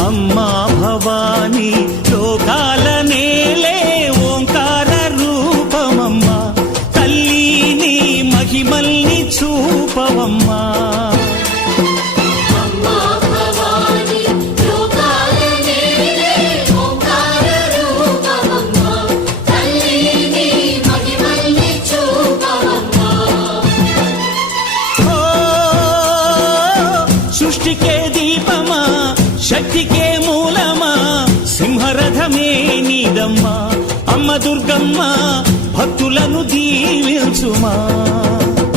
అమ్మా భవానీ లోకాల నేలే ఓంకార రూపమమ్మా తల్లి నీ మహిమల్ని చూపవమ్మా సృష్టికే దీపమా శక్తికే మూలమా సింహరథమే నీదమ్మా అమ్మ దుర్గమ్మ భక్తులను దీవించుమా